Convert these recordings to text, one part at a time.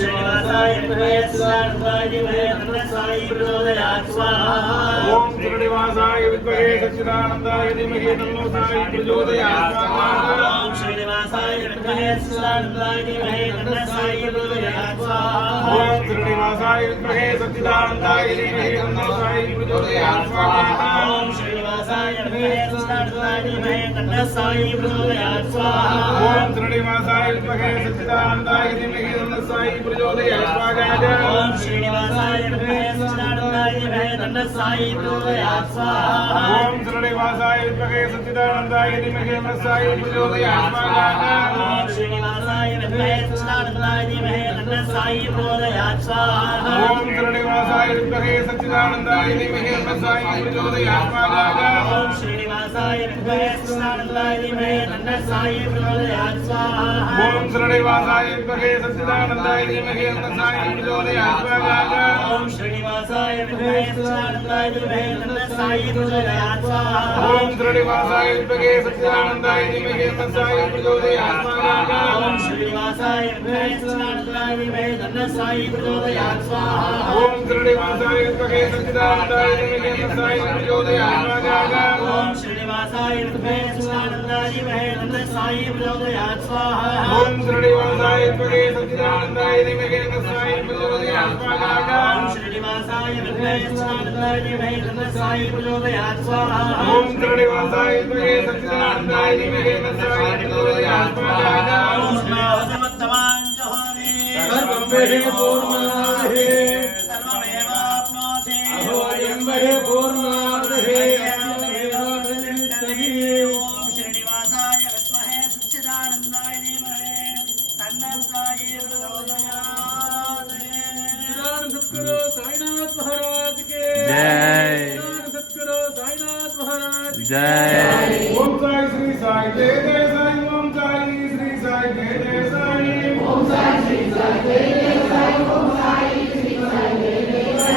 श्रीनिवासाय विद्महे सच्चिदानन्दाय धीमहि तन्नः साई प्रचोदयात् स्वाहा ओम श्रीनिवासाय विद्महे सच्चिदानन्दाय धीमहि तन्नः साई प्रचोदयात् स्वाहा ओम श्रीनिवासाय विद्महे सच्चिदानन्दाय धीमहि तन्नः साई प्रचोदयात् स्वाहा ओम श्रीनिवासाय विद्महे सच्चिदानन्दाय धीमहि तन्नः साई प्रचोदयात् स्वाहा ओम श्रीनिवासाय विद्महे सच्चिदानन्दाय धीमहि तन्नः साई प्रचोदयात् स्वाहा ओम श्रीनिवासाय विद्महे सच्चिदानन्दाय धीमहि तन्नः साई प्रचोदयात् स्वाहा ओम श्रीनिवासाय विद्महे सच्चिदानन्दाय धीमहि तन्नः साई प्रचोदयात् स्वाहा ओम श्रीनिवासाय विद्महे सच्चिदानन्दाय धीमहि तन्नः साई प्रचोदयात् स्वाहा ओम श्रीनिवासाय विद्महे सच्चिदानन्दाय धीमहि तन्नः साई प्रचोदयात् स्वाहा ओम श्रीनिवासाय विद्महे सच्चिदानन्दाय धीमहि तन्नः साई प्रचोदयात् स्वाहा ओम श्रीनिवासाय विद्महे सच्चिदानन्दाय धीमहि तन्नः साई प्रचोदयात् स्वाहा ओम श्रीनिवासाय विद्महे सच्चिदानन्दाय धीमहि तन्नः साई प्रचोदयात् स्वाहा ओम श्रीनिवासाय विद्महे सच्चिदानन्दाय धीमहि तन्नः साई प्रचोदयात् स्वाहा ओम श्रीनिवासाय विद्महे सच्चिदानन्दाय धीमहि तन्नः साई प्रचोदयात् स्वाहा ओम श्रीनिवासाय विद्महे सच्चिदानन्दाय धीमहि तन्नः साई प्रचोदयात् स्वाहा ओम श्रीनिवासाय विद्महे सच्चिदानन्दाय धीमहि तन्नः साई प्रचोदयात् स्वाहा ओम श्रीनिवासाय विद्महे सच्चिदानन्दाय धीमहि तन्नः साई प्रचोदयात् स्वाहा ओम श्रीनिवासाय विद्महे सच्चिदानन्दाय धीमहि तन्नः साई प्रचोदयात् स्वाहा ओम श्रीनिवासाय विद्महे सच्चिदानन्दाय धीमहि तन्नः साई प्रचोदयात् स्वाहा ओम श्रीनिवासाय विद्महे सच्चिदानन्दाय धीमहि तन्नः साई प्रचोदयात् स्वाहा ओम नमस्तवान् जहाने सर्वमेव पूर्णामहे सर्वमेवाप्नोति अहोयं महे पूर्णामहे ओम श्रीनिवासाय विद्महे सच्चिदानन्दाय धीमहि तन्नः साई प्रचोदयात् सद्गुरु साईनाथ महाराज के जय सद्गुरु साईनाथ महाराज जय ओम साई श्री साई जय जय साई ओम साई श्री साई जय जय साई ओम साई श्री साई जय जय साई ओम साई श्री साई जय जय साई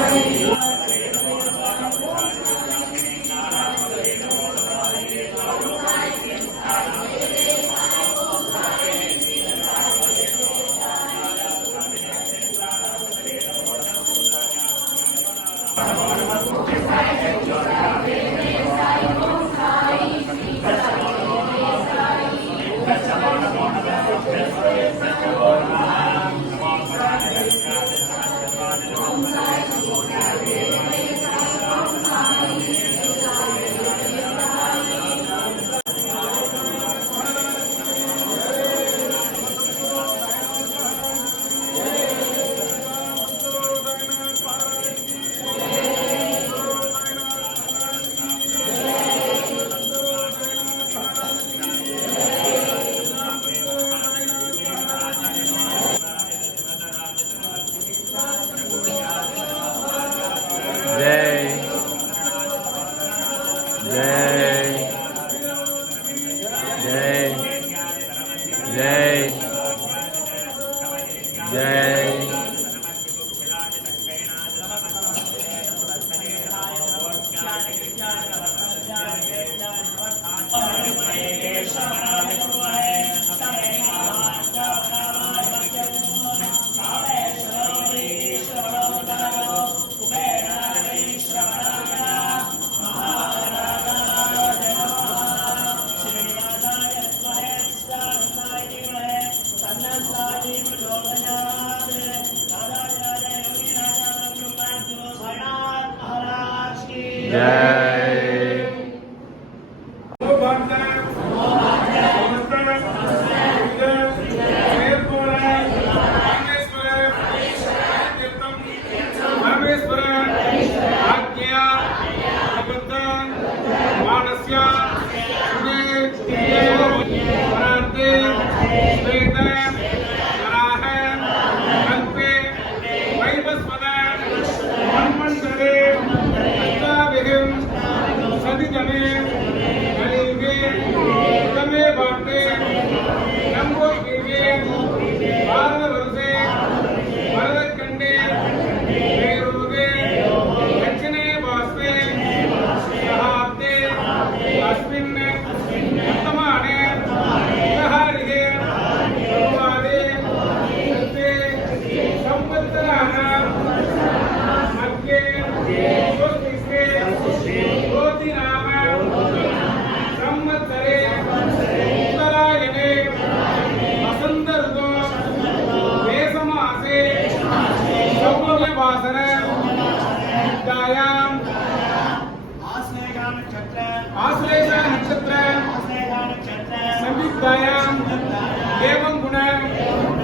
एवं गुण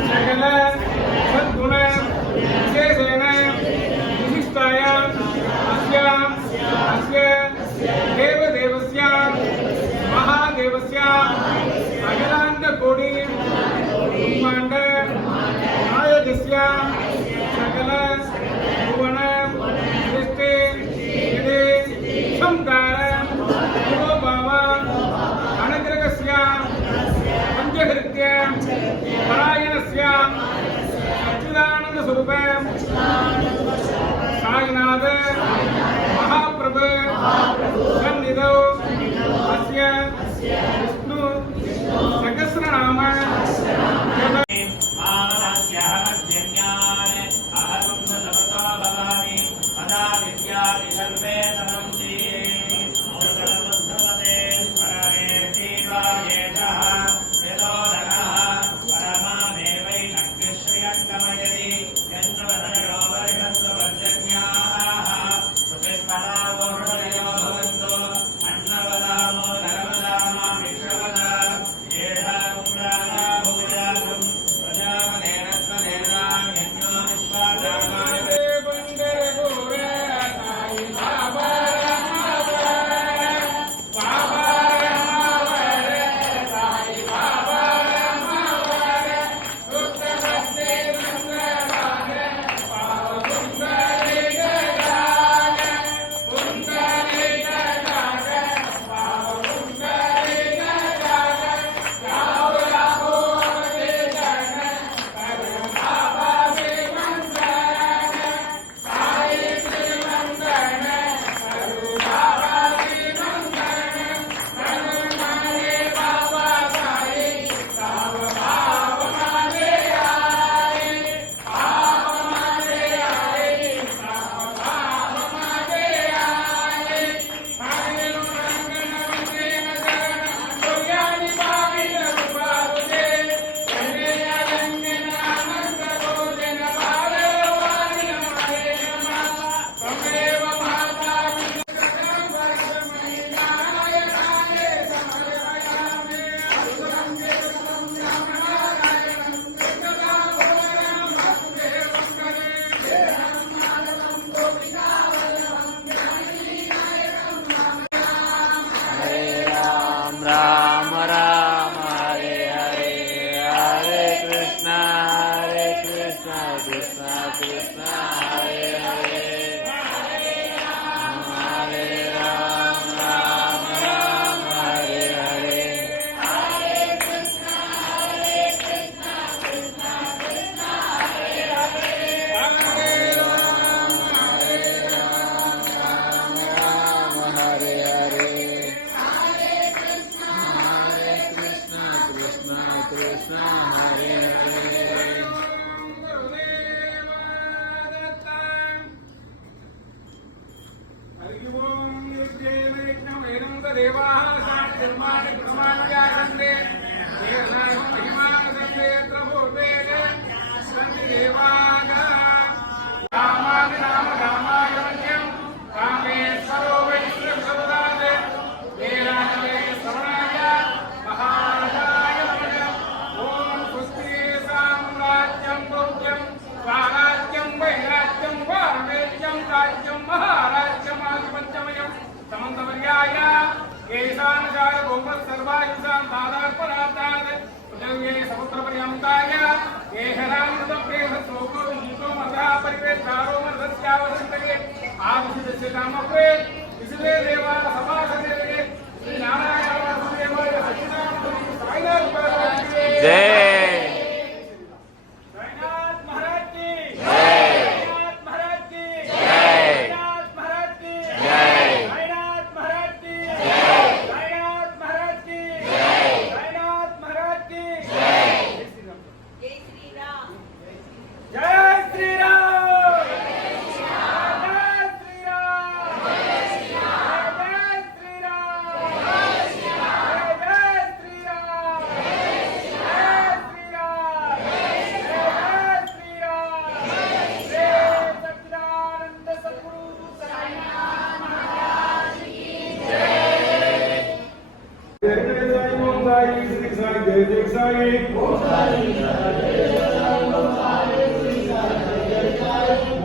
सकल सद्गुण विशेषेण विशिष्टायाम् अस्य देवदेवस्य महादेवस्य अखिलाण्डकोटि ब्रह्माण्ड नायकस्य सकल भुवन सृष्टि विधि संकार मनोभाव अनुग्रहस्य पंचहृत्य परायणस्य सच्चिदानंद स्वरूप साईनाथ महाप्रभु सन्निधौ अस्य विष्णु सहस्रनाम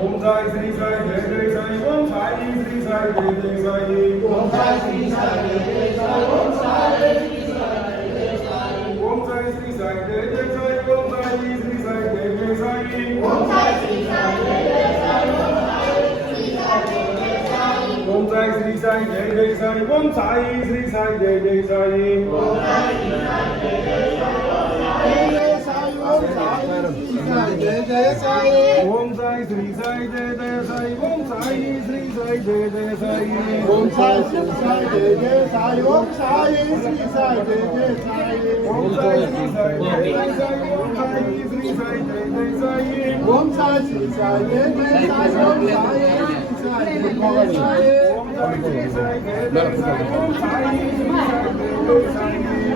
ओम साई श्री साई जय जय साई ओम साई श्री साई जय जय साई ओम साई श्री साई जय जय साई ओम साई श्री साई जय जय साई ओम साई श्री साई जय जय साई ओम साई श्री साई जय जय साई ओम साई श्री साई जय जय साई ओम साई श्री साई जय जय साई ओम साई श्री साई जय जय साई ओम साई श्री साई जय जय साई ओम साई श्री साई जय जय साई ओम साई श्री साई जय जय साई ओम साई श्री साई जय जय साई ओम साई श्री साई जय जय साई ओम साई श्री साई जय जय साई ओम साई श्री साई जय जय साई ओम साई श्री साई जय जय साई ओम साई श्री साई जय जय साई